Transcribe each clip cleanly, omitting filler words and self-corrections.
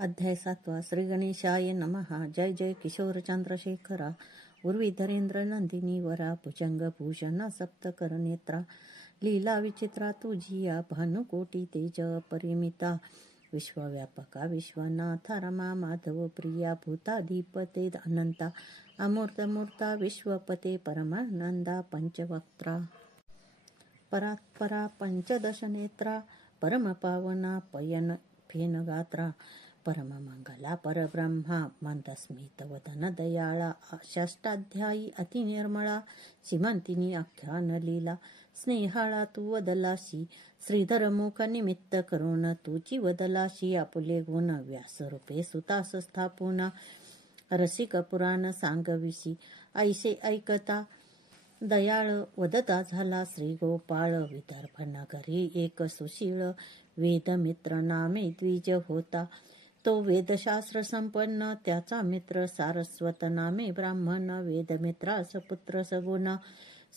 अध्याय 7 श्री गणेशाय नमः. जय जय किशोर चंद्रशेखरा. उर्वी धरेंद्र नंदिनी वरा. भुजंग भूषण सप्तकर नेत्रा. लीला विचित्रा तुझिया. भानुकोटी तेज परिमिता. विश्वव्यापका विश्वनाथा. रमा माधव प्रिया. भूताधिपते अनंता. अमूर्त मूर्ता विश्वपते परमानंदा. पंचवक्त्रा परात्परा पंचदश नेत्रा. परम पावना पयन फेन गात्रा. परम मंगला परब्रह्मा. मंदस्मित वदन दयाळा. षष्टाध्यायी अति निर्मळा. सीमंतिनी आख्यान लीला. स्नेहाळा तू वदलाशी. श्रीधर मुख निमित्त करून तुची वदलाशी. आपुले गुण व्यासरूपे सुतास स्थापुना. रसिक पुराण सांगविसी. ऐसे ऐकता दयाळ वदता झाला श्री गोपाळ. विदर्भ नगरी एक सुशीळ. वेदमित्र नामे द्विज होता. तो वेदशास्त्र संपन्न. त्याचा मित्र सारस्वत नामे ब्राह्मण. वेदमित्रास पुत्र सगुण.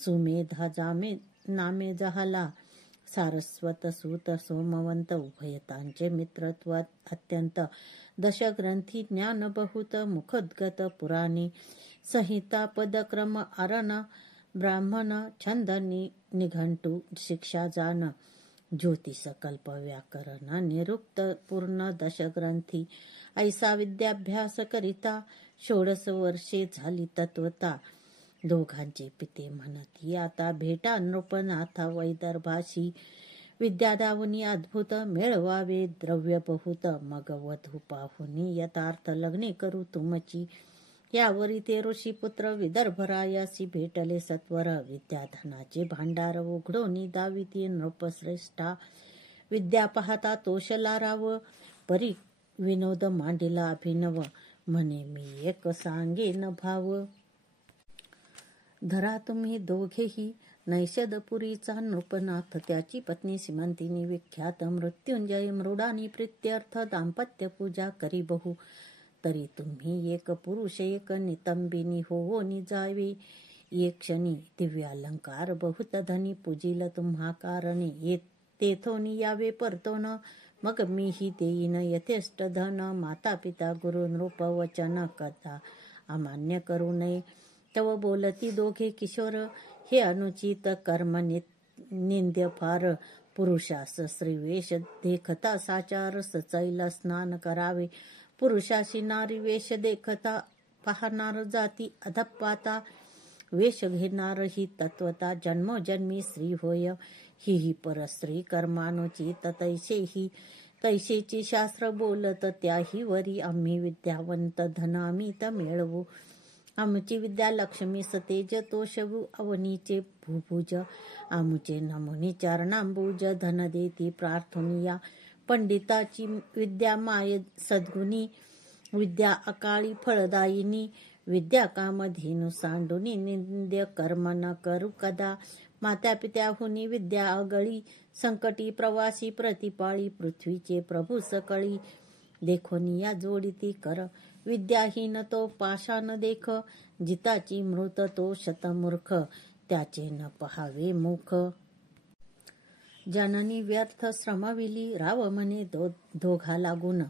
सुमेधा जामे नामे जहाला. सारस्वत सूत सोमवंत. उभयतांचे मित्रत्व अत्यंत. दशग्रंथी ज्ञान बहुत. मुखोद्गत पुराणी. संहिता पदक्रम आरण. ब्राह्मण छंद निघंटू शिक्षा जाण. ज्योतिष कल्प व्याकरण निरुक्त पूर्ण दशग्रंथी. ऐसा विद्याभ्यास करिता 16 वर्षे झाली तत्वता. दोघांचे पिते म्हणती आता भेटा नृपनाथा वैदर्भाशी. विद्या दावनी अद्भुत मिळवावे द्रव्य बहुत. मग वधू पाहुनी यथार्थ लग्ने करू तुमची. यावरी ते ऋषीपुत्र विदर्भरायासी भेटले सत्वर. विद्याधनाचे भांडार उघडोनी दाविती नृपश्रेष्ठा. विद्या पाहता तोषला राव. परी विनोद मांडिला अभिनव. म्हणे मी एक सांगेन भाव. धरा तुम्ही दोघेही. नैषदपुरीचा नृपनाथ. त्याची पत्नी सीमंतिनी विख्यात. मृत्युंजय मृडानी प्रीत्यर्थ. दाम्पत्य पूजा करी बहु. तरी तुम्ही एक पुरुष एक नितंबिनी होवो जावे. एक क्षणी दिव्यालंकार बहुत धनी. पूजिल तुम्हा कारणे. तेथोनी यावे परतोन. मग मीही देईन यथेष्ट धन. माता पिता गुरु नृप वचन कथा अमान्य करू नये. तव बोलती दोघे किशोर. हे अनुचित कर्म निंद्य फार. पुरुषास श्रीवेश देखता साचार. सचैल स्नान करावे. पुरुषाशी नारी वेश देखता. पाहणार जाती अधपाता. वेश घेणार ही तत्वता. जन्मोजन्मी स्त्री होय. ही परस्त्री कर्मानुचित तैसेही. तैसेची शास्त्र बोलत त्याही वरी. आम्ही विद्यावंत धन अमित मिळवू. आमची विद्या लक्ष्मी सतेज तोषवू. अवनीचे भुभुज आमुचे नमुनी चरणांबुज. धन देती प्रार्थनिया. पंडिताची विद्या माय सद्गुणी. विद्या अकाळी फळदायिनी. विद्या कामधेनु सांडुनी. निंद्य कर्म न करू कदा. मात्या पित्याहुनी विद्या अगळी. संकटी प्रवासी प्रतिपाळी. पृथ्वीचे प्रभू सकळी. देखोनिया जोडिती कर. विद्याहीन तो पाषाण देख. जिताची मृत तो शतमूर्ख. त्याचे न पहावे मुख. जननी व्यर्थ श्रमविली. राव म्हणे दोघा लागून.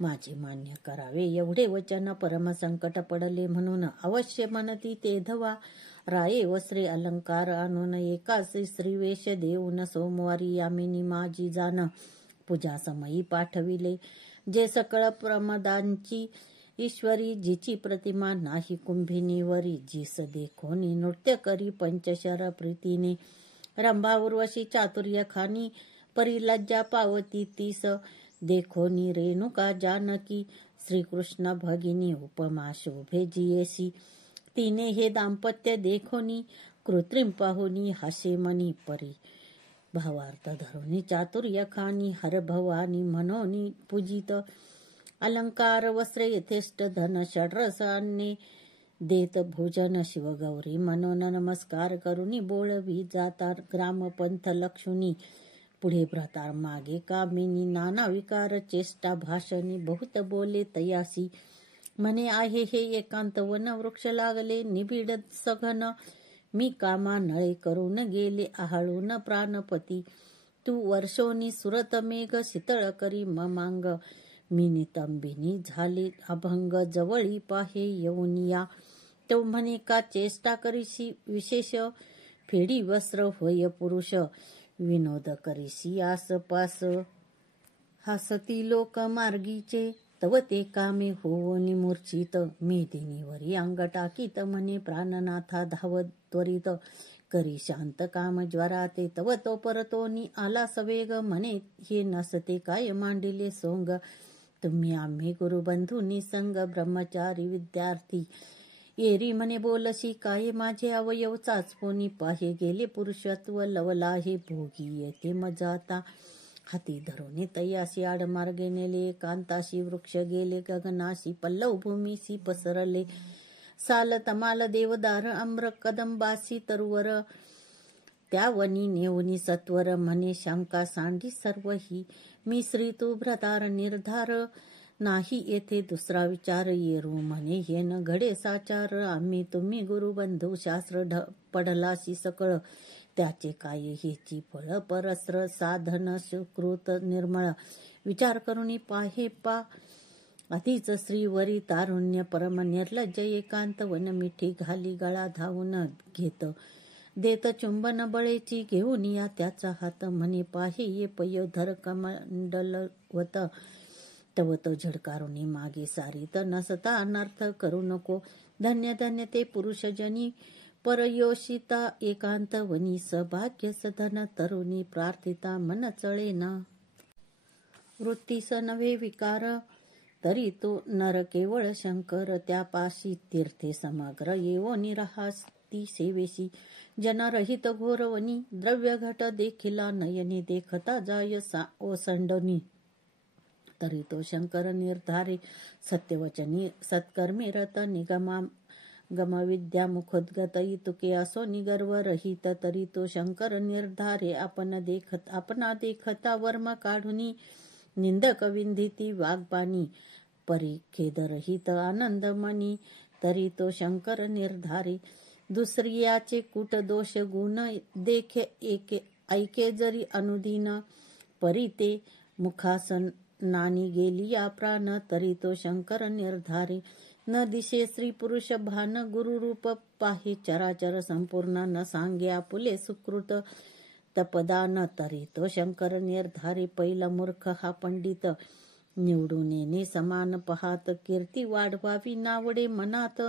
माझे मान्य करावे एवढे वचन. परम संकट पडले म्हणून. अवश्य म्हणती ते धवा. राये वस्त्रे अलंकार आणून. एकाच श्रीवेश देऊन. सोमवारी यामिनी माझी जाण. पूजा समयी पाठविले. जे सकळ प्रमदांची ईश्वरी. जिची प्रतिमा नाही कुंभिनीवरी. जीस देखोनी नृत्य करी पंचशर प्रीतीने. रंभा उर्वशी चातुर्य खानी. परिलज्जा पावती तीस. देखोनी रेणुका जानकी. श्रीकृष्ण भगिनी उपमा शोभे जियेसी. तिने हे दाम्पत्य देखोनी. कृत्रिम पाहुनी हसे मनी परी. भावार्थ धरुनी चातुर्य खानी. हर भवानी मनोनी पूजित. अलंकार वस्त्रे यथेष्ट धन. षड्रस अन्ने देत भोजन. शिवगौरी मनोन नमस्कार करुनी. बोळवी जाता ग्रामपंथ लक्षुनी. पुढे भ्रतार मागे कामिनी. नाना विकार चेष्टा भाषणी. बहुत बोले तयासी. म्हणे आहे हे एकांत वन. वृक्ष लागले निबिड सघन. मी कामा नळे करून गेले आहाळून प्राणपती. तू वर्षोनी सुरत मेघ शीतळ करी ममांग. मी नितंबिनी झाले अभंग जवळी पाहे येऊन या. तो म्हणे का चेष्टा करीशी विशेष, फेडी वस्त्र होय पुरुष, विनोद करीशी आसपास. हसती लोक मार्गीचे, तव ते कामे होऊनी मूर्छित. मेदिनीवरी अंग टाकीत, म्हणे प्राणनाथा धाव त्वरित. करी शांत काम ज्वराते, तव तो परतोनी आला सवेग. म्हणे हे नसते काय मांडिले सोंग, तुम्ही आम्ही गुरुबंधूंनी संग. ब्रह्मचारी विद्यार्थी एरी म्हणे बोलशी काय, माझे अवयव चाचपोनी पाहे. गेले पुरुषत्व लवला हे भोगी येते मजाता. हाती धरून तयासी आडमार्गे नेले, कांताशी वृक्ष गेले गगनाशी. पल्लव भूमीशी पसरले, साल तमाल देवदार. आम्र कदंबासी तरुवर, त्यावनी नेवनी सत्वर. म्हणे शंका सांडी सर्व ही, मी श्री तू भ्रतार निर्धार. नाही येथे दुसरा विचार, येरू म्हणे हे न घडे साचार. आम्ही तुम्ही गुरुबंधू, शास्त्र पडलाशी सकळ. त्याचे काय हेची फळ परस्र, साधन सुकृत निर्मळ. विचार करून पाहे पा, आधीच श्रीवरी तारुण्य. परम निर्लज्ज एकांत, वन मिठी घाली गळा धावून घेत. देत चुंबन बळेची घेऊन या त्याचा हात. म्हणे पाहे ये पयोधर कमंडलवत. तव तो झडकारुनी मागे सारीत, नसता अनर्थ करू नको. धन्य धन्य ते पुरुषजनी, परयोषिता एकांत वनी. सभाग्य सधन तरुणी, प्रार्थिता मन चळेना. वृत्तीस नव्हे विकार, तरी तो नर केवळ शंकर. त्यापाशी तीर्थे समग्र, येवोनी राहाती सेवेशी. जनरहित घोरवनी, द्रव्य घट देखिला नयनी. देखता जाय ओसंडनी, तरी तो शंकर निर्धारे. सत्यवचनी सत्कर्मी रत, निगमा गमविद्या मुखोद्गत. इतुके असो निगर्व रहित, तरी तो शंकर निर्धारे. आपणा देखता वर्म काढुनी, निंदक विंदिती वाग्बाणी. परिखेद रहित आनंद मनी, तरी तो शंकर निर्धारे. दुसरियाचे कुट दोष गुण, देखे ऐके जरी अनुदीन. परी ते मुखासनानी गेलिया प्राण, तरी तो शंकर निर्धारे. न दिशे स्त्री पुरुष भान, गुरुरूप पाहे चराचर संपूर्ण. न सांगे आपुले सुकृत तपदान, तरी तो शंकर निर्धारे. पैल मूर्ख हा पंडित, निवडून येणे समान पहात. कीर्ती वाढवावी नावडे मनात,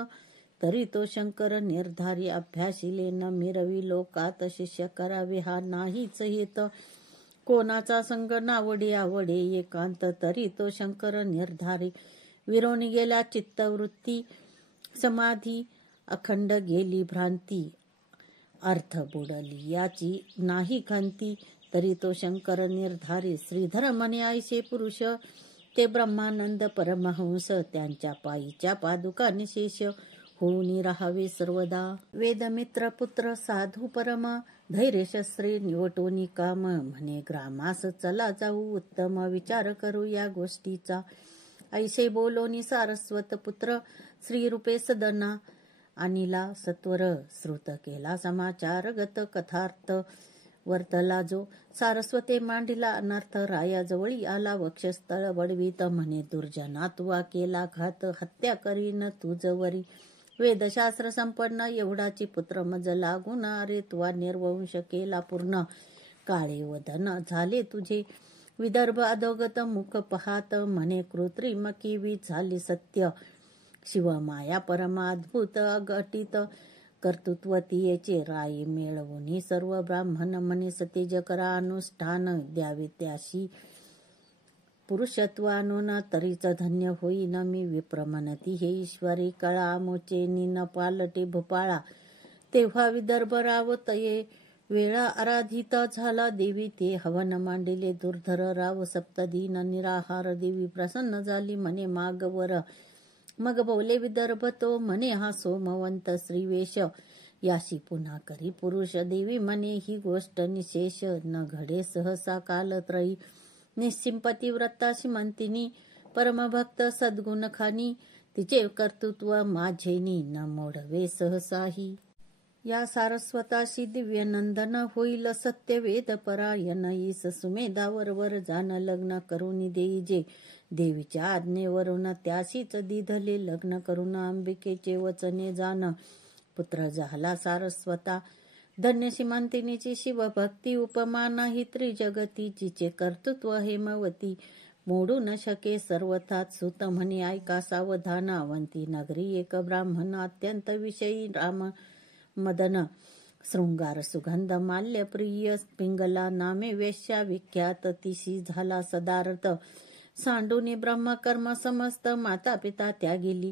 तरी तो शंकर निर्धारी. अभ्यासिले न मिरवी लोकात, शिष्य करावे हा नाहीच हेत. कोणाचा संग नावडे आवडे एकांत, तरी तो शंकर निर्धारी. विरोनी गेला चित्तवृत्ती, समाधी अखंड गेली भ्रांती. अर्थ बुडली याची नाही खंती, तरी तो शंकर निर्धारी. श्रीधर म्हणे ऐसे पुरुष, ते ब्रह्मानंद परमहंस. त्यांच्या पायीच्या पादुका निशेष, होऊनी राहावे सर्वदा. वेदमित्र पुत्र साधू परम, धैर्य शस्त्रे निवटोनी काम. म्हणे ग्रामास चला जाऊ उत्तम, विचार करू या गोष्टीचा. ऐसे बोलोनी सारस्वत पुत्र, श्रीरूपे सदना अनिला सत्वर. श्रुत केला समाचार गत कथार्थ, वर्तला जो सारस्वते मांडिला अनर्थ. रायाजवळी आला वक्षस्थळ वडवीत, म्हणे दुर्जना तुवा केला घात. हत्या करीन तुझवरी, वेदशास्त्र संपन्न एवढाची पुत्र मज लागून. अरे तुवा निर्वंश केला पूर्ण, काळे वदन झाले तुझे. विदर्भ अधोगत मुख पहात, म्हणे कृत्रिम किवी झाली सत्य. शिवमाया परमाद्भुत अघटित, कर्तृत्व तियेचे राये मिळवून. सर्व ब्राह्मण म्हणे सतेज करा अनुष्ठान. द्यावे त्याशी पुरुषत्वानुन, तरीच धन्य होईन मी. विप्र म्हणती हे ईश्वरी, कळा मोचेनी न पालटे भूपाळा. तेव्हा विदर्भ राव तये वेळा आराधित झाला देवी. ते हवन मांडिले दुर्धर राव, सप्तदीन निराहार. देवी प्रसन्न झाली म्हणे मागवर. मग बोले विदर्भ तो, म्हणे हा सोमवंत श्रीवेश. याशी पुन्हा करी पुरुष देवी, म्हणे ही गोष्ट निशेष. न घडे सहसा कालत्रयी, निश्चिंपती व्रताशी म्हणतिनी. परमभक्त सद्गुण खानी, तिचे कर्तृत्व माझेनी. न मोडवे सहसाही, या सारस्वताशी दिव्य नंदन. होईल सत्य वेद परायण, ईस सुमेधावर वर जाण. लग्न करून देईजे देवीच्या आज्ञेवरून त्याशीच दिधले लग्न करून अंबिकेचे वचने जाण. पुत्र झाला सारस्वता. धन्य सीमांतिनीची शिवभक्ती. उपमा नाही त्रिजगती. जिचे कर्तृत्व हेमवती. मोडू न शके सर्वथात. सुत म्हणे ऐका सावधान. अवंती नगरी एक ब्राह्मण. अत्यंत विषयी राम मदन. शृंगार सुगंध माल्य प्रिय. पिंगला नामे वेश्या विख्यात. तिशी झाला सदारथ. सांडूनी ब्रह्मकर्म समस्त. माता पिता त्यागेली.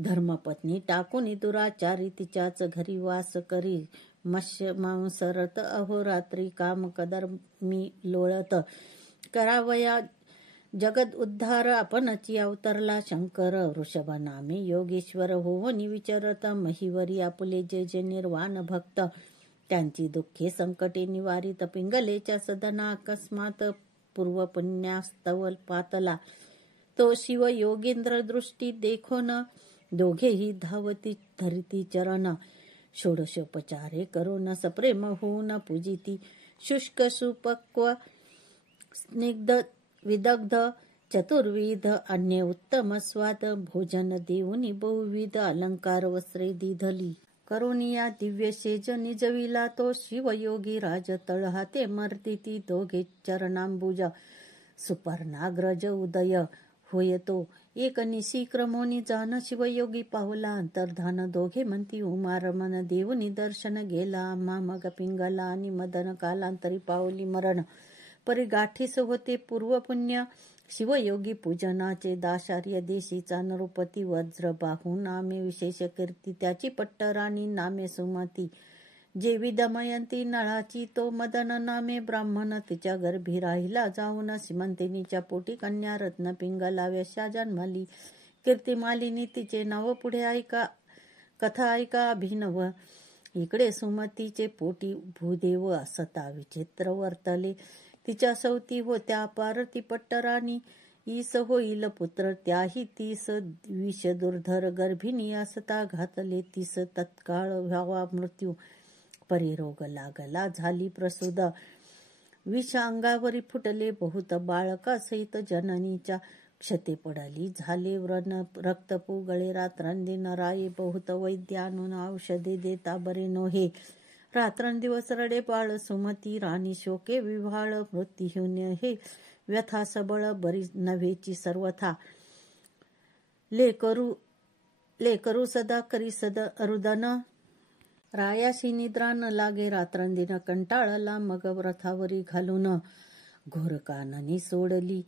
धर्मपत्नी टाकून दुराचारी. तिच्याच घरी वास करी. मत्स्य मांसरत अहोरात्री. काम कदर्मी लोळत. करावया जगद उद्धार. आपणची अवतरला शंकर. वृषभ नामे योगेश्वर. होवनी विचरत. महिवरी आपुले जे जे निर्वाण भक्त. त्यांची दुःखे संकटे निवारित. पिंगलेच्या सदना अकस्मात. पूर्व पुण्यास्तव पातला. तो शिव योगेंद्र दृष्टी देखोन. दोघेही धावती धरिती चरण. षोडशोपचारे करून सप्रेम होऊन पूजिती. शुष्क सुपक्व स्निग्ध विदग्ध चतुर्विध. अन्य उत्तम स्वाद. भोजन देऊनी बहुविध. अलंकार वस्त्रे दिधली. करुणिया दिव्य शेज निजविला. तो शिवयोगी राज. तळहाते मर्दिती दोघे चरणांबुज. सुपर्णाग्रज उदय होय तो. एक निशी क्रमोनी जाण. शिवयोगी पाहुला अंतर्धान. दोघे म्हणती उमारमन. देऊनी दर्शन गेला आम्हा. मग पिंगला आणि मदन कालांतरी पावली मरण. परी गाठीस होते पूर्व पुण्य. शिवयोगी पूजनाचे. दाशार्य देशीचा नृपती. वज्र बाहू नामे विशेष कीर्ती. त्याची पट्टराणी नामे सुमती. जेवी दमयंती नळाची. तो मदन नामे ब्राह्मण. तिच्या गर्भी राहिला जाऊन. सीमंतिनीच्या पोटी कन्या रत्न पिंगला वेश्या जन्मली. कीर्तिमालिनी तिचे नाव. पुढे ऐका कथा ऐका अभिनव. इकडे सुमतीचे पोटी भूदेव असता विचित्र वर्तले. तिच्या सवती होत्या अपार. ती पट्टराणी ईस होईल पुत्र. त्याही तीस विष दुर्धर. गर्भिणी असता घातले तीस. तत्काळ व्हावा मृत्यू. परिरोग लागला झाली प्रसूद. विष अंगावरी फुटले बहुत. बाळकासहित जननीच्या क्षते पडली झाले व्रण. रक्त पुगळे रात्रंदिन राये बहुत. वैद्य आणून औषधे देता बरे नोहे. रात्रंदिवस रडे बाळ. सुमती राणी शोके विव्हाळ. मृत्यूहीन हे व्यथा सबळ. बरी नव्हेची सर्वथा. लेकरू सदा करी रुदन. रायाशी निद्रा न लागे रात्रंदिन. कंटाळला मग व्रथावरी घालून. घोर काननी सोडली.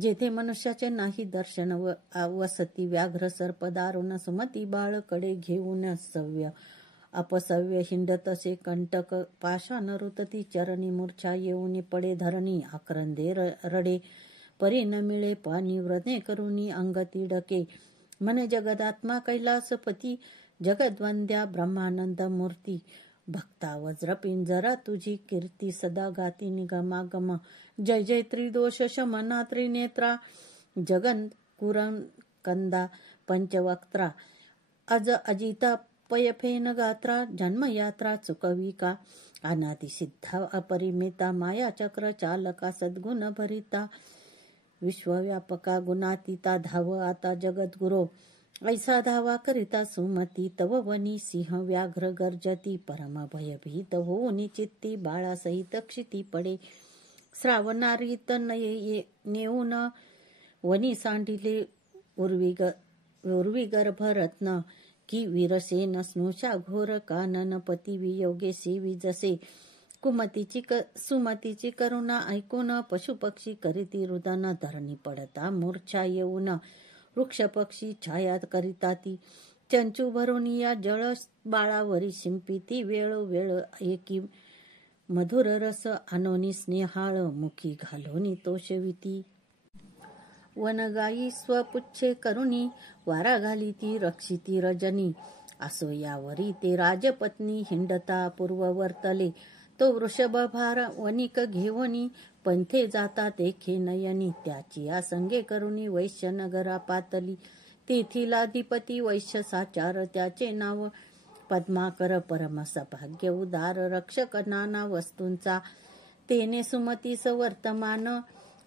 जेथे मनुष्याचे नाही दर्शन. वसती व्याघ्र सर्प दारुण. सुमती बाळ कडे घेऊन सव्य अपसव्य हिंडतसे. कंटक पाषाण रुतती चरणी. मूर्छा येऊन पडे धरणी. आक्रंदे रडे परी न मिळे पाणी. व्रणे करुनी अंग तिडके. म्हणे जगदात्मा कैलासपती. जगद्वंद्या ब्रह्मानंद मूर्ती. भक्ता वज्र पिंजरा तुझी कीर्ती. सदा गाती निगमागम. जय जय त्रिदोष शमना त्रिनेत्रा. जगन कुरन कंदा पंचवक्त्रा. अज अजिता पयफेन गात्रा. जन्मयात्रा चुकवी का. अनादि सिद्धा अपरिमिता. माया चक्र चालका सद्गुण भरिता. विश्वव्यापका गुणातीता. धाव आता जगद्गुरो. ऐसा धावा करिता सुमती. तव वनी सिंह व्याघ्र गर्जती. परम भयभीत होऊन चित्ती. बाळासहित क्षिती पडे. श्रावणारीत नेऊन वनी सांडिले उर्वी गर्भरत्न. की वीरसेन स्नुषा घोर कानन. पती वियोगे सेवी जसे. सुमतीची करुणा ऐकून. पशुपक्षी करीती रुदन. धरणी पडता मूर्छा येऊन. वृक्ष पक्षी छाया करिता ती. चंचू भरून या जळ बाळावरी शिंपिती. वेळोवेळ एकी मधुर रस आणोनी स्नेहाळ. मुखी घालोनी तोषविती. वनगायी स्वपुच्छे करुणी. वारा घालिती रक्षिती रजनी. असो यावरी ते राजपत्नी. हिंडता पूर्ववर्तले. तो वृषभ भार वनिक घेवनी. पंथे जाता देखे नयनी. त्याची आसंगे करुणी वैश्य नगरा पातली. तेथीलाधिपती वैश्य साचार. त्याचे नाव पद्माकर. परम सभाग्य उदार. रक्षक नाना वस्तूंचा. तेने सुमतीस वर्तमान.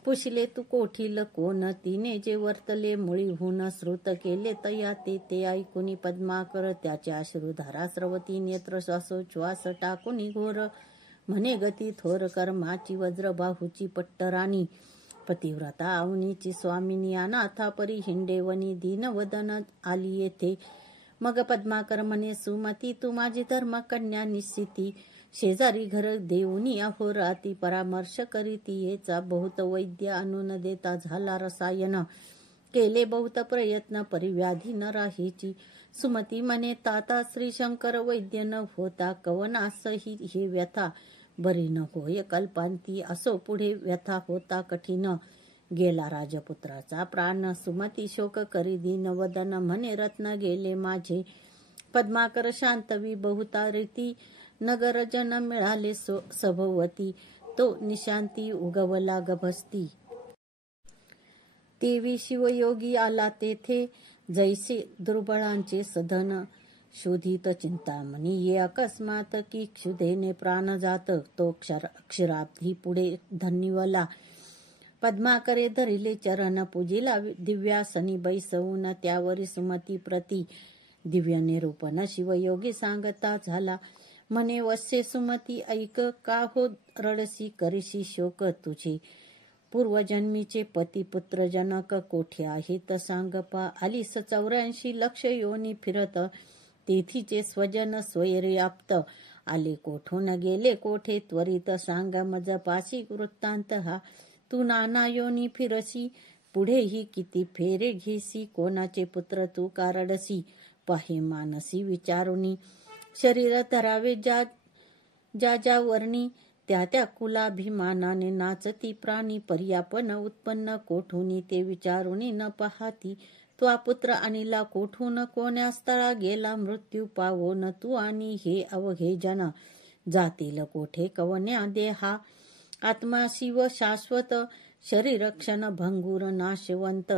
पुशिले तू कोठील कोण, तिने जे वर्तले मुळीहून. श्रुत केले तया ते ऐकुनी पद्माकर, त्याचे अश्रुधारा स्रवती नेत्र श्वासोच्छ्वास टाकुनी घोर. म्हणे गती थोर कर्माची, वज्रबाहूची पट्टराणी. पतिव्रता अवनीची स्वामिनी, अनाथा परी हिंडेवनी. दीनवदन आली येथे, मग पद्माकर म्हणे सुमती, तू माझी धर्मकन्या निश्चिती. शेजारी घर देऊनी अहोराती, परामर्श करीती येचा. बहुत वैद्य आणून देता झाला रसायन, केले बहुत प्रयत्न परिव्याधी न राहीची. सुमती म्हणे ताता, श्री शंकर वैद्य न होता, कवनास ही व्यथा. बरी न होय कल्पांती, असो पुढे व्यथा होता कठीण. गेला राजपुत्राचा प्राण, सुमती शोक करी दीनवदन. म्हणे रत्न गेले माझे. पद्माकर शांतवी बहुता रीती, नगर जन मिळाले सभोवती. तो निशांती उगवला गभस्ती. देवी शिवयोगी आला तेथे, जैसे दुर्बळांचे सदन. शोधित चिंतामणी ये अकस्मात, की क्षुधेने प्राण जात. तो क्षराब्धी पुढे धन्यवला. पद्माकरे धरिले चरण, पूजिला दिव्यासनी बैसवून. त्यावरी सुमती प्रती दिव्य निरूपण शिवयोगी सांगता झाला. म्हणे वत्से सुमती ऐक, का हो रडसी करीशी शोक. तुझे पूर्वजन्मीचे पती पुत्र जनक कोठे आहेत सांग पा. आलीस 84 लक्ष योनी फिरत, तेथीचे स्वजन स्वैरी आप्त. आले कोठून गेले कोठे त्वरित, सांग मज पासी वृत्तांत हा. तू नाना योनी फिरसी, पुढेही किती फेरे घेसी. कोणाचे पुत्र तू का रडसी, पाहे मानसी विचारुनी. शरीर धरावे ज्या वर्णी, त्या कुलाभिमानाने नाचती प्राणी. पर्यापण उत्पन्न कोठूनी, ते विचारुनी न पाहती. त्वा पुत्र आणिला कोठून, कोण्या स्थळा गेला मृत्यू पावोन. तू आणि हे अवघे जन, जातील कोठे कवन्या देहा. आत्मा शिव शाश्वत, शरीर क्षण भंगूर नाशवंत.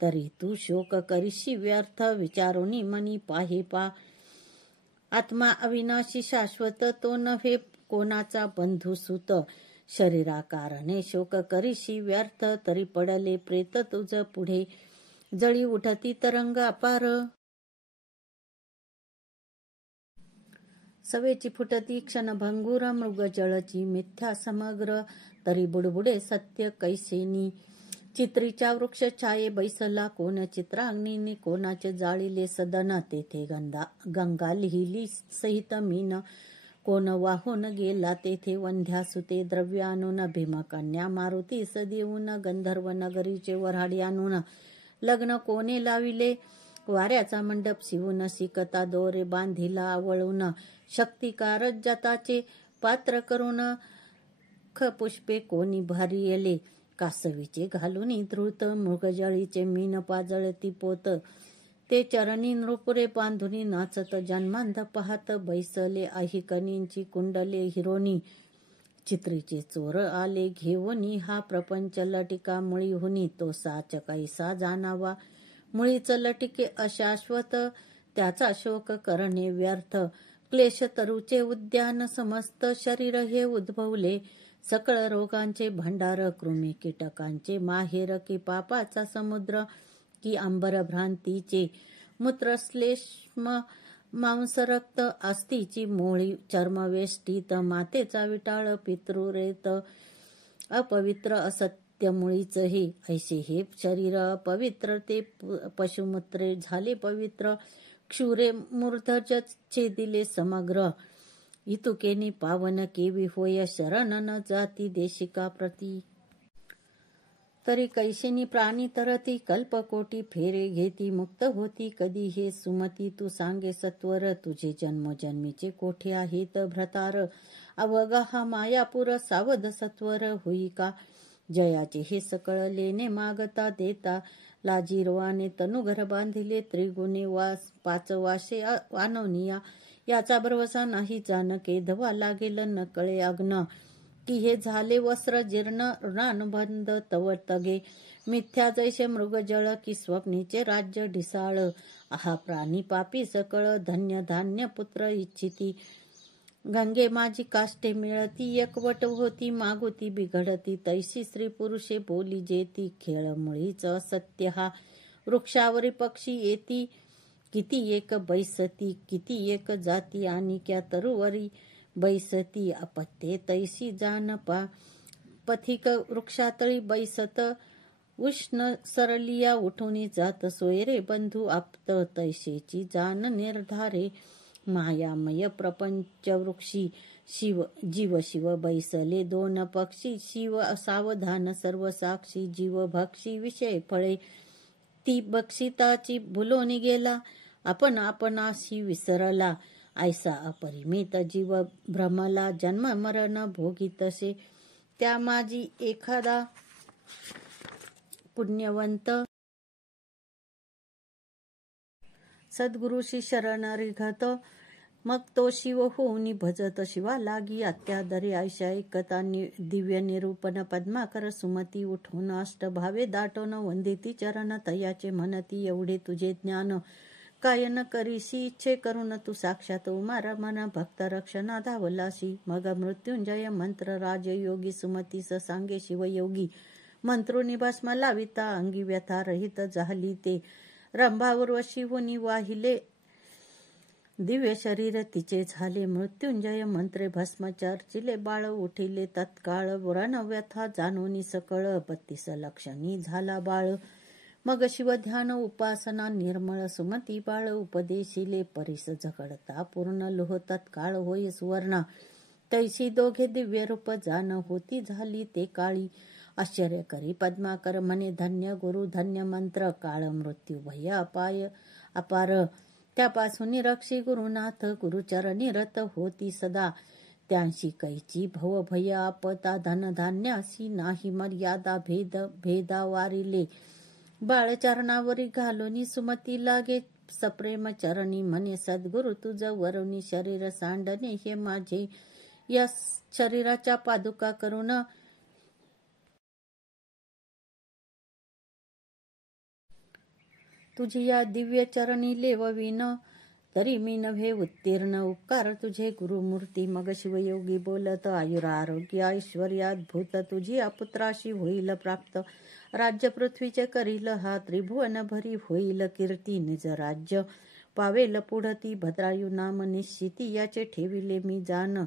तरी तू शोक करीशी व्यर्थ, विचारुनी मनी पाहे पा. आत्मा अविनाशी शाश्वत, तो नव्हे कोणाचा बंधू सुत. शरीराकारणे शोक करीशी व्यर्थ, तरी पडले प्रेत तुझ पुढे. जळी उठती तरंग अपार, सवेची फुटती क्षणभंगूर. मृगजळची मिथ्या समग्र, तरी बुडबुडे सत्य कैसेनी. चित्रीच्या वृक्ष छाये बैसला कोण, चित्राग्नी कोणाचे जाळीले सदन. तेथे गंगा लिहिली सहित मीन, कोण वाहून गेला तेथे वंध्या सुते. द्रव्य आणून भीमकन्या मारुतीस देऊन, गंधर्व नगरीचे वऱ्हाडी आणून. लग्न कोणे लाविले वाऱ्याचा मंडप शिवून, सिकता दोरे बांधिला आवळून. शक्तिकार जताचे पात्र करून, पुष्पे कोणी भारियले. कासवीचे घालून धृत, मृगजळीचे मीन पाजळती पोत. ते चरणी नृपुरे बांधुनी नाचत, जन्मांध पाहत बैसले. अहिकनींची कुंडले हिरोनी, चित्रीचे चोर आले घेऊनी. हा प्रपंच लटिका मुळीहुनी, तो साच कैसा जाणावा. मुळीच लटिके अशाश्वत, त्याचा शोक करणे व्यर्थ. क्लेश तरुचे उद्यान समस्त, शरीर हे उद्भवले. सकळ रोगांचे भांडार, कृमी कीटकांचे माहेर. की पापाचा समुद्र, की अंबर भ्रांतीचे. मूत्रश्लेष्म मांस रक्त, अस्थिची मोळी चर्मवेष्टीत. मातेचा विटाळ पितृरेत, अपवित्र असत्य मुळीच हे. ऐसे हे शरीर अपवित्र, ते पशुमूत्रे झाले पवित्र. क्षुरे मूर्धज छेदिले समग्र, इतुकेनी पावन केवी होय. शरण न जाती देशिका प्रती. तरी कैसेनी प्राणी तरती, कल्पकोटी फेरे घेती. मुक्त होती कधी हे सुमती, तू सांगे सत्वर. तुझे जन्मोजन्मीचे कोठे आहेत भ्रतार. अवघा हा मायापूर, सावध सत्वर होई का. जयाचे हे सकळ लेणे मागता देता. लाजीरवाने तनुघर बांधिले त्रिगुणे. 5 वाशे आणवनिया, याचा भरवसा नाही जानके. धवा लागेल नकळे अग्न, की हे झाले वस्त्र जीर्ण. ऋणानुबंध तव तगे, मिथ्या जैसे मृगजळ. की स्वप्नीचे राज्य ढिसाळ. आहा प्राणी पापी सकळ, धन्य धान्य पुत्र इच्छिती. गंगे माझी काष्टे मिळती एकवट होती मागोती बिघडती तैसी स्त्री पुरुषे बोली जेती खेळ मुळीच असत्य हा वृक्षावरी पक्षी येती किती एक बैसती किती एक जाती आणि क्या तरुवरी बैसती अपत्ये तैसी जान पथिक वृक्षातळी बैसत उष्ण सरलिया उठून जात सोयरे बंधू आप्त तैसेची जान निर्धारे मायामय प्रपंच वृक्षी जीव शिव बैसले दोन पक्षी शिव सावधान सर्व साक्षी जीव भक्षी विषय फळे ती बक्षिताची भुलोनी गेला आपण आपणाशी विसरला ऐसा अपरिमित जीव भ्रमला जन्म मरण भोगी तसे त्या माझी एखादा पुण्यवंत सद्गुरुशी शरण रिघत मग तो शिव होऊन भजत शिवा लागी अत्यादरी आयशा एकता दिव्य निरूपण पद्माकर सुमती उठून अष्टभावे दाटोन वंदिती चरण तयाचे म्हणती एवढे तुझे ज्ञान काय न करीशी इच्छे करून तू साक्षात उमा रमण भक्त रक्षणा धावलाशी मग मृत्युंजय मंत्र राजयोगी सुमतीस सांगे शिवयोगी मंत्रोनी भस्म लाविता अंगी व्यथा रहित झाली ते रंभा उर्वशी होनी वाहिले दिव्य शरीर तिचे झाले मृत्युंजय मंत्रे भस्म चर्चिले बाळ उठिले तत्काळ व्रण व्यथा जाणून सकळ 32 लक्षणी झाला बाळ मग शिव ध्यान उपासना निर्मळ सुमती बाळ उपदेशिले परिस झकडता पूर्ण लोह तत्काळ होय सुवर्णा तैसी दोघे दिव्य रूप जाण होती झाली ते काळी आश्चर्य करी पद्माकर म्हणे धन्य गुरु धन्य मंत्र काळ मृत्यू भय अपाय अपार त्यापासून रक्षी गुरुनाथ गुरुचरणी रत होती सदा त्यांशी कैची भव भय आपता धनधान्यासी नाही मर्यादा भेदा वारिले बाळचरणावरी घालूनी सुमती लागे सप्रेम चरणी म्हणे सद्गुरु तुझ वरुणी शरीर सांडणे हे माझे या शरीराच्या पादुका करून तुझी या दिव्य चरणी लेवविन तरी मी नव्हे उत्तीर्ण उपकार तुझे गुरुमूर्ती मग शिवयोगी बोलत आयुरारोग्य ऐश्वर्याद्भूत तुझी पुत्राशी होईल प्राप्त राज्य पृथ्वीचे करील हा त्रिभुवन भरी होईल कीर्ती निज राज्य पावेल पुढती भद्रायू नाम निश्चिती याचे ठेविले मी जाण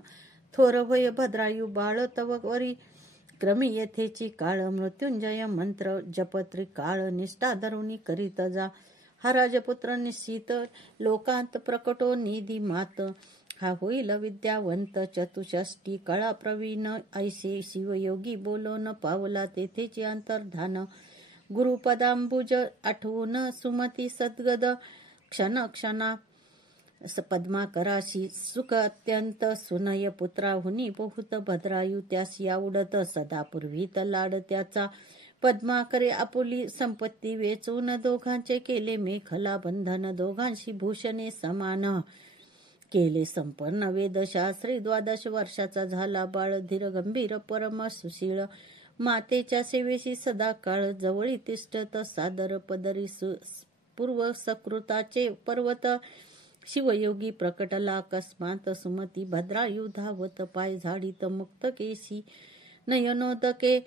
थोर होय भद्रायू बाळ तव वरी क्रमी येथेची काळ मृत्युंजय मंत्र जपत्री काळ निष्ठा धरुणी करीत जा हा राजपुत्र निश्चित लोकांत प्रकटो निधी मात हा होईल विद्यावंत चतुष्षष्टी कळा प्रवीण ऐसे शिवयोगी बोलोन पावला तेथेची अंतर्धान गुरुपदांबुज आठवून सुमती सद्गद क्षण क्षणा पद्माकराशी सुख अत्यंत सुनय पुत्राहुनी बहुत भद्रायू त्यासी आवडत सदा पूर्वीत लाड त्याचा पद्माकरे आपुली संपत्ती वेचून दोघांचे केले मेखला बंधन दोघांशी भूषणे समान केले संपन्न वेदशास्त्री 12 वर्षाचा झाला बाळ धीर गंभीर परम सुशील मातेच्या सेवेशी सदा काळ जवळी तिष्ठत सादर पदरी पूर्व सकृताचे पर्वत शिवयोगी प्रकटला अकस्मात सुमती भद्रायू धावत पाय झाडीत मुक्त केशी नयनोदके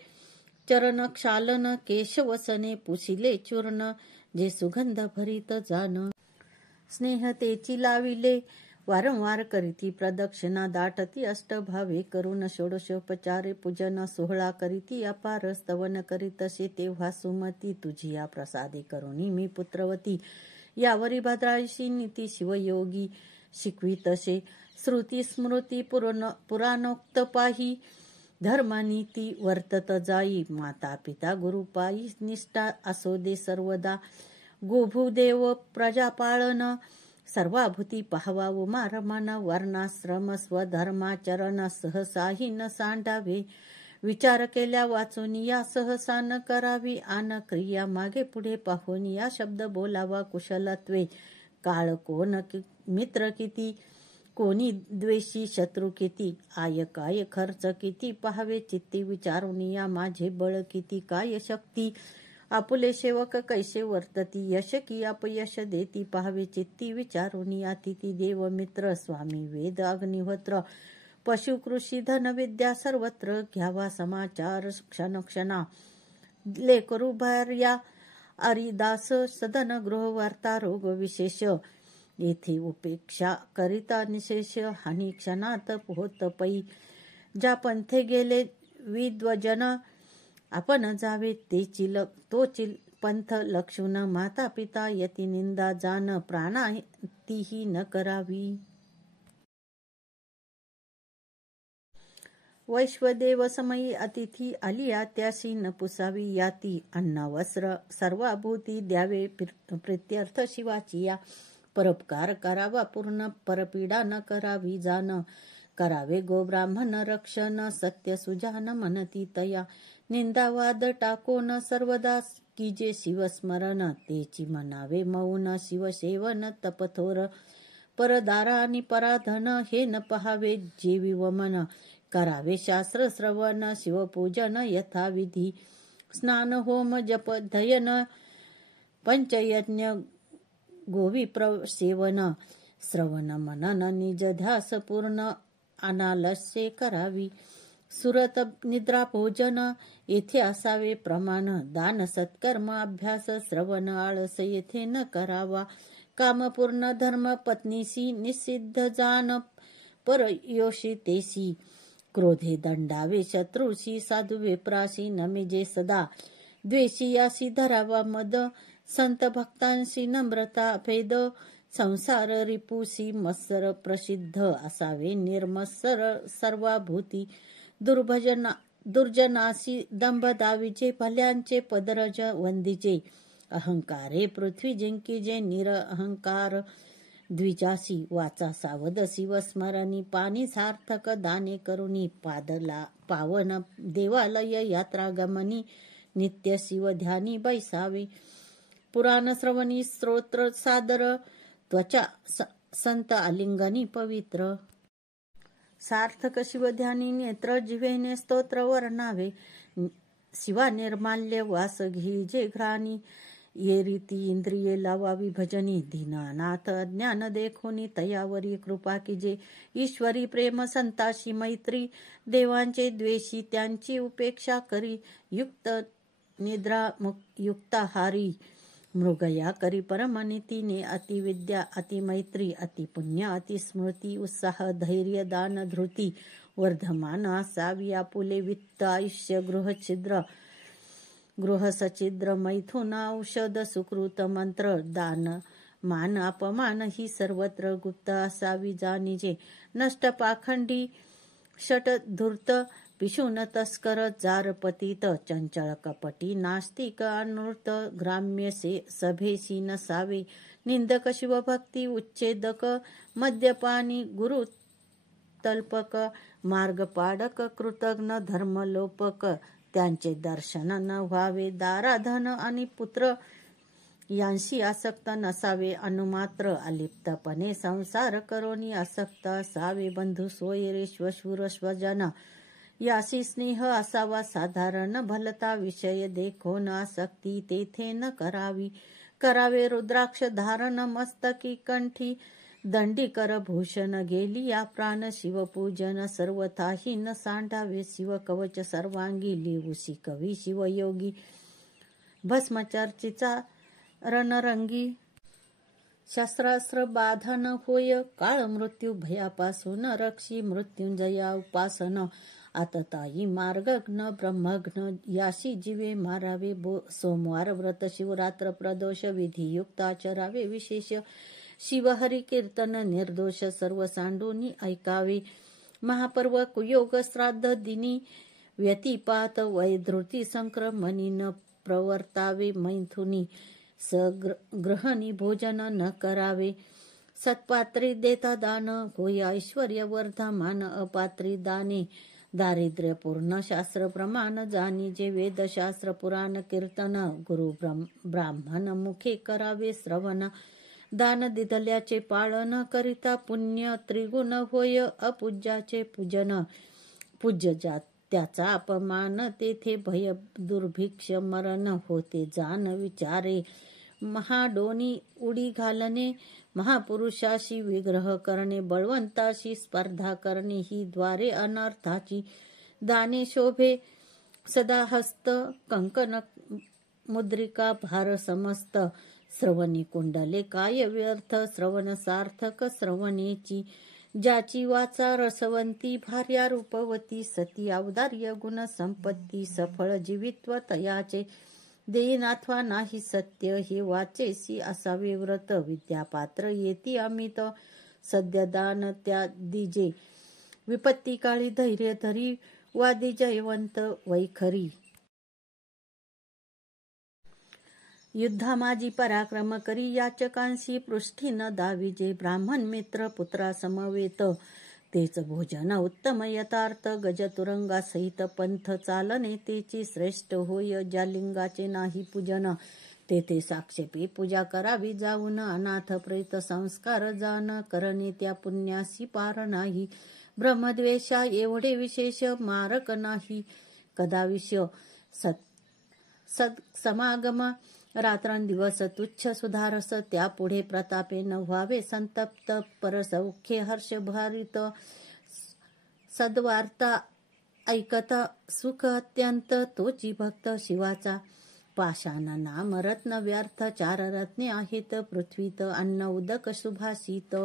चरण क्षालन केशवसने पुसिले चूर्ण जे सुगंध भरीत जान स्नेहतेची लाविले वारंवार करीती प्रदक्षिणा दाटती अष्टभावे करून षोडशोपचारे पूजन सोहळा करीती अपार स्तवन करीतसे तेव्हा सुमती तुझी या प्रसादे करुणी मी पुत्रवती यावरी भद्रायशी नीती शिवयोगी शिकवितसे श्रुती स्मृती पुराणोक्त पाही धर्मनीती वर्तत जाई माता पिता गुरुपायी निष्ठा असो दे सर्वदा गोभूदेव प्रजापाळन सर्वाभूती पाहवा उमा रमण वर्णाश्रम स्वधर्माचरण सहसाही न सांडावे विचार केल्या वाचून या सहसा न करावी आन क्रिया मागे पुढे पाहून या शब्द बोलावा कुशलत्वे काळ कोण मित्र किती कोणी द्वेषी शत्रू किती आय काय खर्च किती पाहावे चित्ती विचारून या माझे बळ किती काय शक्ती आपुले सेवक कैसे वर्तती, यश की अपयश देती, पाहावे चित्ती विचारुनी, अतिथी देव मित्र स्वामी वेद अग्निहोत्र, पशु कृषी धन विद्या सर्वत्र, घ्यावा समाचार क्षणक्षणा, लेकरू भार्या अरिदास, सदन गृह वार्ता रोग विशेष, येथे उपेक्षा करिता निशेष, हानी क्षणात होत पै, ज्या पंथे गेले विद्वजन, आपण जावे तो चिल पंथ लक्षून, माता पिता यती निंदा जान, प्राणा तीही न करावी. वैश्वदेव समयी अतिथी आलिया, त्यासी न पुसावी याती, अन्न वस्त्र सर्वाभूती द्यावे प्रित्यर्थ शिवाची या, परोपकार करावा पूर्ण, परपीडा न करावी जान, करावे गो ब्राह्मण रक्षण, सत्य सुजान म्हणती तया, निंदावाद टाकोन सर्वदा, कीजे शिवस्मरण, तेची म्हणावे मौन, शिवसेवन तपथोर, परदारा आणि पराधन, हे न पहावे जेवी वमन, करावे शास्त्र श्रवण, शिवपूजन यथाविधी, स्नान होम जप धयन, पंचयज्ञ गोविप्र सेवन, श्रवण मनन निज ध्यास पूर्ण, अनालस्ये करावी, सुरत निद्रा भोजन येथे असावे प्रमाण, दान सत्कर्म अभ्यास श्रवण आळस येथे न करावा, कामपूर्ण धर्म पत्नीसी निषिद्ध जान, परयोषी तेसी, क्रोधे दंडावे शत्रूशी, साधू विप्राशी नमेजे सदा, द्वेषी यासी धरावा मद, संत भक्तांशी नम्रता भेद, संसार रिपुसी मत्सर प्रसिद्ध, असावे निर्मत्सर सर्वाभूती, दुर्जनासी दंभ दावीचे, भल्यांचे पदरज वंदीचे, अहंकारे पृथ्वी जिंकीजे, निरअहंकार द्विजासी, वाचा सावध शिवस्मरणी, पाणी सार्थक दाने करुणी, पावन देवालय यात्रागमनी, नित्य शिवध्यानी बैसावे, पुराण श्रवणी स्तोत्र सादर, त्वचा संत आलिंगनी पवित्र, सार्थक शिवध्यानी नेत्र जिव्हेने स्तोत्र वर्णावे, शिवा निर्माल्य वास घ्याजे घ्राणी, ये रीती इंद्रिये लावावी भजनी, दीनानाथ अज्ञान देखोनी तयावरी कृपा कीजे, ईश्वरी प्रेम संताशी मैत्री, देवांचे द्वेषी त्यांची उपेक्षा करी, युक्त निद्रा युक्ताहारी, मृगया करी परमनितीने, अतिविद्या अतिमैत्री अतिपुण्य अतिस्मृती, उत्साह धैर्य दान धृती, वर्धमान असावी आपुले वित्त आयुष्य गृह सचिद्र मैथुन औषध सुकृत मंत्र, दान मान अपमान ही सर्वत्र गुप्त असावी जाणीजे, नष्ट पाखंडी षट धूर्त पिशून तस्कर जार पतित, चंचळ कपटी नास्तिक अनृत, ग्राम्य सभेशी नसावे, निंदक शिवभक्ती उच्छेदक, मद्यपानी गुरु तल्पक, मार्गपाडक कृतघ्न धर्मलोपक, त्यांचे दर्शन न व्हावे, दाराधन आणि पुत्र यांशी आसक्त नसावे, अनुमात्र अलिप्तपणे संसार करोनी आसक्त असावे, बंधू सोयरे श्वशूर स्वजन यासी स्नेह असावा साधारण, भलता विषय देखोन आसक्ती तेथे न करावी, करावे रुद्राक्ष धारण मस्तकी कंठी, दंडी कर भूषण गेली या प्राण, शिवपूजन सर्वथाही न सांडावे, शिव कवच सर्वांगी लिहुसी कवी शिवयोगी, भस्मचर्चिचा रणरंगी, शस्त्रास्त्र बाधा न होय, काळ मृत्यू भयापासून रक्षी, मृत्युंजया उपासन, आतताई मार्गघ्न ब्रह्मघ्न याशी जीवे मारावे, सोमवार व्रत शिवरात्र प्रदोष विधियुक्त आचरावे विशेष, शिवहरी कीर्तन निर्दोष सर्व सांडूनी ऐकावे, महापर्व कुयोग श्राद्ध दिनी व्यतिपात वैधृती संक्रमणी न प्रवर्तावे, मैथुनी सग्रहणी भोजन न करावे, सत्पात्री देता दान होय ऐश्वर्य वर्धमान, अपात्री दाने दारिद्र्य पूर्ण, शास्त्र प्रमाण जाणी जे वेदशास्त्र पुराण कीर्तन, गुरु ब्राह्मण मुखे करावे श्रवण, दान दिधल्याचे पाळन करिता पुण्य त्रिगुण होय, अपूज्याचे पूजन, पूज्य त्याचा अपमान तेथे भय दुर्भिक्ष मरण होते जाण विचारे. महाडोनी उडी घालणे, महापुरुषाशी विग्रह करणे, बळवंताशी स्पर्धा करणे ही द्वारे अनर्थाची. दाने शोभे सदा हस्त, कंकण मुद्रिका भार समस्त. श्रवणी कुंडले काय व्यर्थ, श्रवण सार्थक श्रवणेची. ज्याची वाचा रसवंती, भार्या रूपवती, सती औदार्य गुण संपत्ती. सफळ जीवित्व तयाचे, देईनाथवा नाही सत्य. हे वाचेसी असावे व्रत, विद्यापात्र येती अमित. सद्य दान त्या दिजे, विपत्ती काळी धैर्य धरी. वादी जयवंत वैखरी. युद्धा माझी पराक्रम करी, याचकांशी पृष्ठी न दाविजे. ब्राह्मण मित्र पुत्रा समवेत, तेच भोजन उत्तम यथार्थ. गजतुरंगा सहित पंथ चालणे, तेची श्रेष्ठ होय. ज्या लिंगाचे नाही पूजन, तेथे साक्षेपी पूजा करावी जाऊन. अनाथ प्रेत संस्कार जाण, करणे त्या पुण्यासी पार नाही. ब्रह्मद्वेषा एवढे विशेष, मारक नाही कदाविष. सत्समागम रात्रंदिवस तुच्छ सुधारस, त्यापुढे प्रतापे न व्हावे संतप्त. परसौख्ये हर्षभारित, सद्वार्ता ऐकता सुख अत्यंत. तोची भक्त शिवाचा, पाषाण नाम रत्न व्यर्थ. चार रत्ने आहेत पृथ्वीत, अन्न उदक सुभाषित.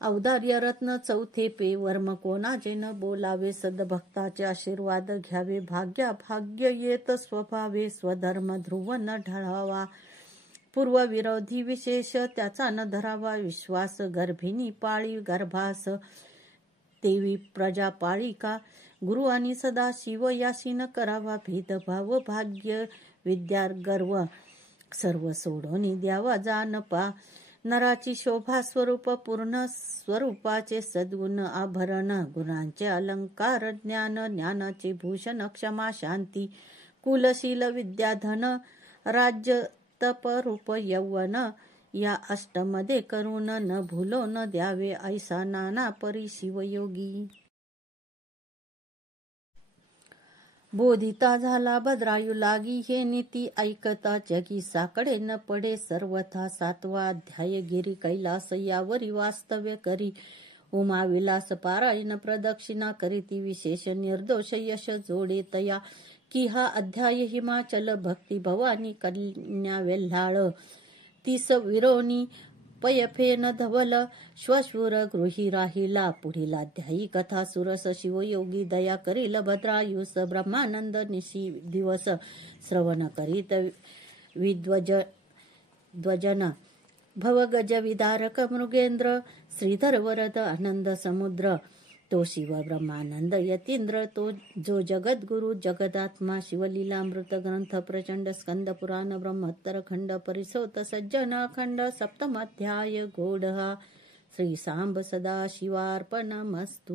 औदार्य रत्न चौथे पे, वर्म कोणाचे न बोलावे. सद्भक्ताचे आशीर्वाद घ्यावे, भाग्या भाग्य येत स्वभावे. स्वधर्म ध्रुव न ढळावा, पूर्वविरोधी विशेष त्याचा न धरावा. विश्वास गर्भिणी पाळी गर्भास, देवी प्रजा पाळिका. गुरु आणि सदाशिव याशी न करावा भेदभाव. भाग्य विद्या गर्व सर्व सोडून द्यावा जानपा. नराची शोभा स्वरूप पूर्ण, स्वरूपाचे सद्गुण आभरण. गुणांचे अलंकार ज्ञान, ज्ञानाचे भूषण क्षमा शांती. कुलशील विद्याधन, राज्य तप रूप यौवन. या अष्टमध्ये करून न भूलो न द्यावे, ऐसा नाना परी शिवयोगी. बोधिता झाला भद्रायू लागी, हे नीती ऐकता जगी. साकडे न पडे सर्वथा, सातवा अध्याय गिरी कैलास. यावरी वास्तव्य करी, उमा विलास पारायण प्रदक्षिणा करीती. विशेष निर्दोष यश जोडे तया, की हा अध्याय हिमाचल. भक्ती भवानी कन्या वेल्हाळ, तीस विरोनी पयफेन धवल. श्वशूर गृही राहिला, पुढील अध्यायी कथा सुरस. शिवयोगी दया करील भद्रायुस, ब्रह्मानंद निशी दिवस. श्रवण करीत विद्वजन, भवगज विदारक मृगेंद्र. श्रीधर वरद आनंद समुद्र, तो शिव ब्रह्मानंद यतींद्र. तो जो जगद्गुरु जगदात्मा, शिवलीलामृत ग्रंथ प्रचंड. स्कंद पुराण ब्रह्मोत्तर खंड, परिसोत सज्जन अखंड. सप्तमाध्याय गोड हा, श्री सांब सदा शिवार्पणमस्तु.